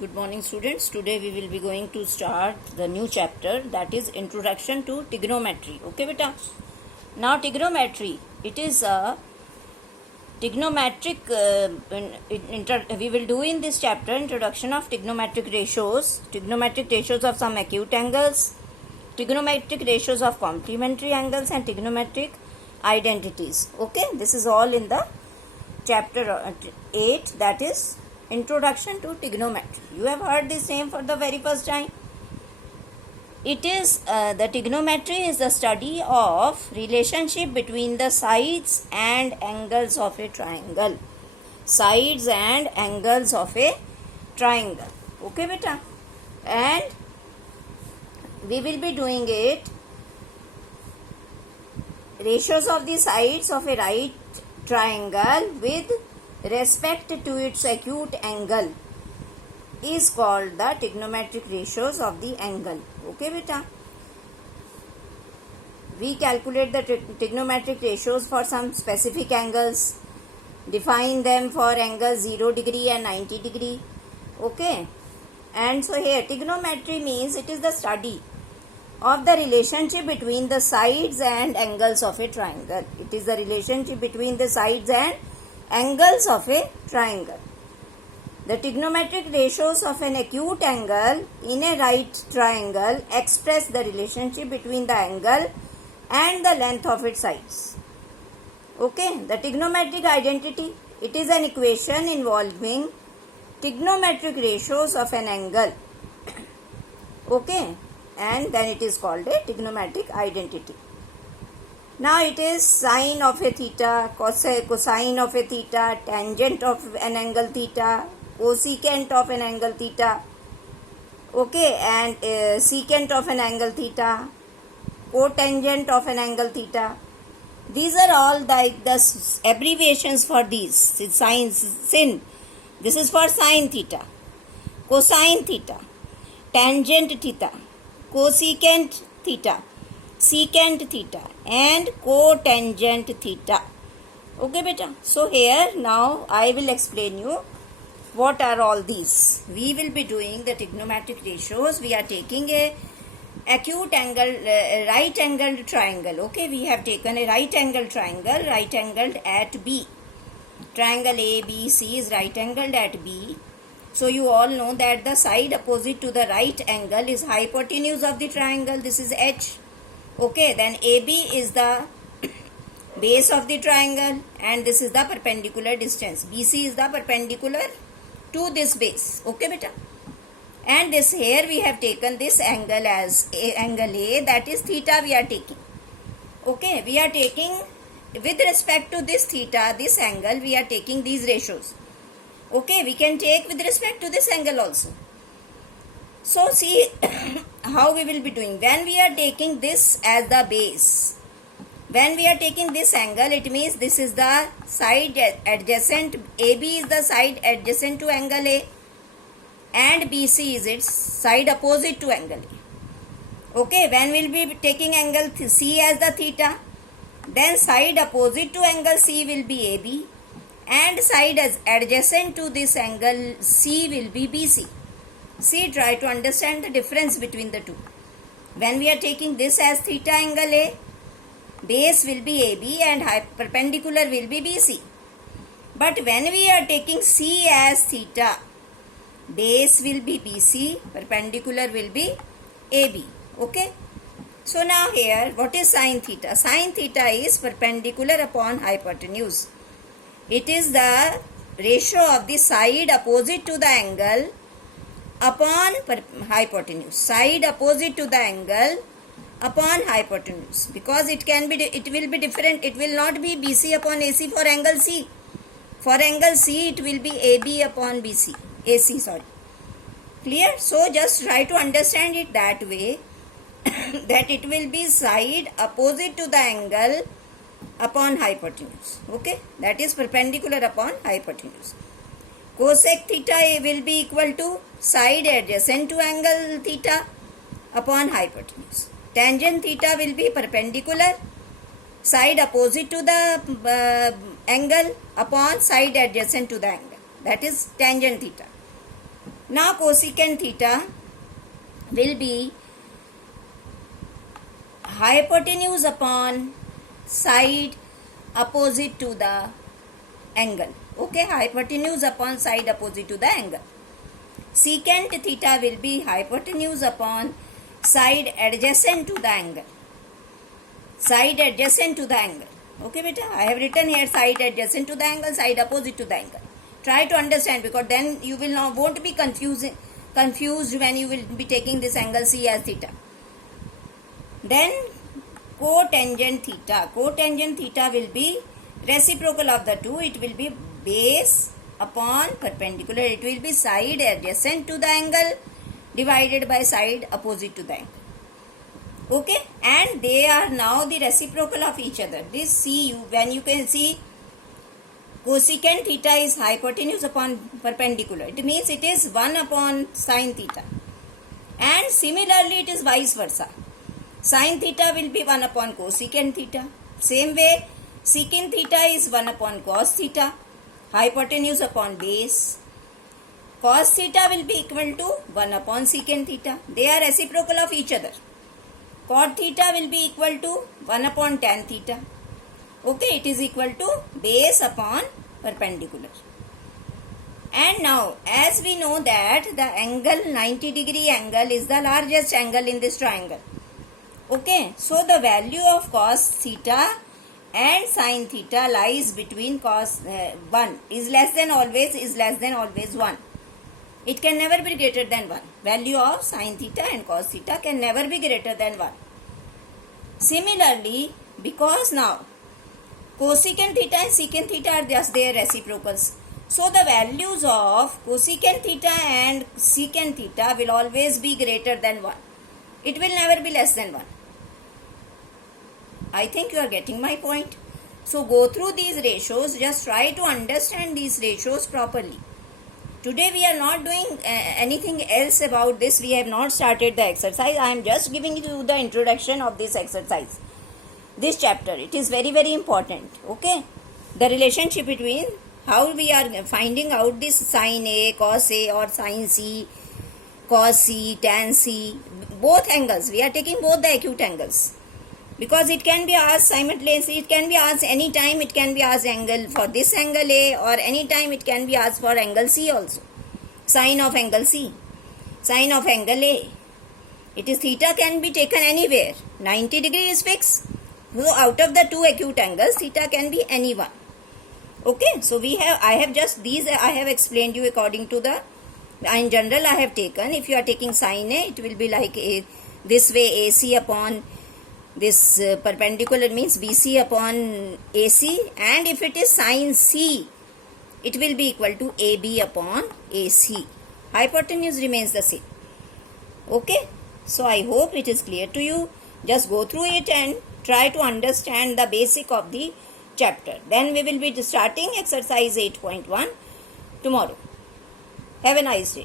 Good morning, students. Today we will be going to start the new chapter, that is Introduction to Trigonometry. Okay, beta. Now trigonometry, it is a trigonometric. We will do in this chapter introduction of trigonometric ratios of some acute angles, trigonometric ratios of complementary angles, and trigonometric identities. Okay, this is all in the chapter 8, that is Introduction to Trigonometry. You have heard this name for the very first time. It is the trigonometry is the study of relationship between the sides and angles of a triangle. Sides and angles of a triangle. Okay, beta. And we will be doing it. Ratios of the sides of a right triangle with respect to its acute angle is called the trigonometric ratios of the angle. Okay, beta. We calculate the trigonometric ratios for some specific angles, define them for angles 0 degree and 90 degree. Okay. And so here trigonometry means it is the study of the relationship between the sides and angles of a triangle. It is the relationship between the sides and angles of a triangle. The trigonometric ratios of an acute angle in a right triangle express the relationship between the angle and the length of its sides. Okay, the trigonometric identity, it is an equation involving trigonometric ratios of an angle. Okay, and then it is called a trigonometric identity. Now it is sine of a theta, cosine of a theta, tangent of an angle theta, cosecant of an angle theta, okay, and secant of an angle theta, cotangent of an angle theta. These are all the abbreviations for these. Sin. This is for sine theta, cosine theta, tangent theta, cosecant theta, secant theta, and cotangent theta. Okay, beta. So here now I will explain you what are all these. We will be doing the trigonometric ratios. We are taking a acute angle, right angled triangle. Okay, we have taken a right angled triangle, right angled at B. Triangle ABC is right angled at B. So you all know that the side opposite to the right angle is hypotenuse of the triangle. This is H. Okay, then AB is the base of the triangle and this is the perpendicular distance. BC is the perpendicular to this base. Okay, beta. And this here we have taken this angle as angle A, that is theta we are taking. Okay, we are taking with respect to this theta, this angle, we are taking these ratios. Okay, we can take with respect to this angle also. So see how we will be doing. When we are taking this as the base, when we are taking this angle, it means this is the side adjacent, AB is the side adjacent to angle A and BC is its side opposite to angle A. Okay, when we will be taking angle C as the theta, then side opposite to angle C will be AB and side as adjacent to this angle C will be BC. See, try to understand the difference between the two. When we are taking this as theta angle A, base will be AB and perpendicular will be BC. But when we are taking C as theta, base will be BC, perpendicular will be AB. Okay. So now here, what is sine theta? Sine theta is perpendicular upon hypotenuse. It is the ratio of the side opposite to the angle upon hypotenuse. Side opposite to the angle upon hypotenuse, because it will be different. It will not be BC upon AC for angle C. For angle C it will be AB upon BC. AC, sorry. Clear? So just try to understand it that way that it will be side opposite to the angle upon hypotenuse. Okay, that is perpendicular upon hypotenuse. Cosec theta will be equal to side adjacent to angle theta upon hypotenuse. Tangent theta will be perpendicular, side opposite to the angle upon side adjacent to the angle. That is tangent theta. Now cosecant theta will be hypotenuse upon side opposite to the angle. Okay, hypotenuse upon side opposite to the angle. Secant theta will be hypotenuse upon side adjacent to the angle. Side adjacent to the angle. Okay, beta, I have written here side adjacent to the angle, side opposite to the angle. Try to understand, because then you will not won't be confused when you will be taking this angle C as theta. Then cotangent theta. Cotangent theta will be reciprocal of the two. It will be base upon perpendicular. It will be side adjacent to the angle divided by side opposite to the angle. Okay, and they are now the reciprocal of each other. This C, when you can see cosecant theta is hypotenuse upon perpendicular, it means it is 1 upon sine theta. And similarly it is vice versa. Sine theta will be 1 upon cosecant theta. Same way secant theta is 1 upon cos theta, hypotenuse upon base. Cos theta will be equal to 1 upon secant theta. They are reciprocal of each other. Cot theta will be equal to 1 upon tan theta. Okay, it is equal to base upon perpendicular. And now, as we know that the angle 90 degree angle is the largest angle in this triangle. Okay, so the value of cos theta and sin theta lies between cos 1 is less than always 1. It can never be greater than 1. Value of sin theta and cos theta can never be greater than 1. Similarly, because now cosecant theta and secant theta are just their reciprocals, so the values of cosecant theta and secant theta will always be greater than 1. It will never be less than 1. I think you are getting my point. So go through these ratios, just try to understand these ratios properly. Today we are not doing anything else about this. We have not started the exercise. I am just giving you the introduction of this exercise, this chapter. It is very, very important. Okay, the relationship between how we are finding out this sin A, cos A, or sin C, cos C, tan C, both angles. We are taking both the acute angles, because it can be asked simultaneously. It can be asked any time. It can be asked angle for this angle A, or any time it can be asked for angle C also. Sine of angle C, sine of angle A. It is theta can be taken anywhere. 90 degree is fixed. So out of the two acute angles, theta can be any one. Okay, so I have just these I have explained you according to the, in general I have taken. If you are taking sine A, it will be like this way, AC upon this perpendicular means BC upon AC, and if it is sin C, it will be equal to AB upon AC. Hypotenuse remains the same. Okay, so I hope it is clear to you. Just go through it and try to understand the basic of the chapter. Then we will be starting exercise 8.1 tomorrow. Have a nice day.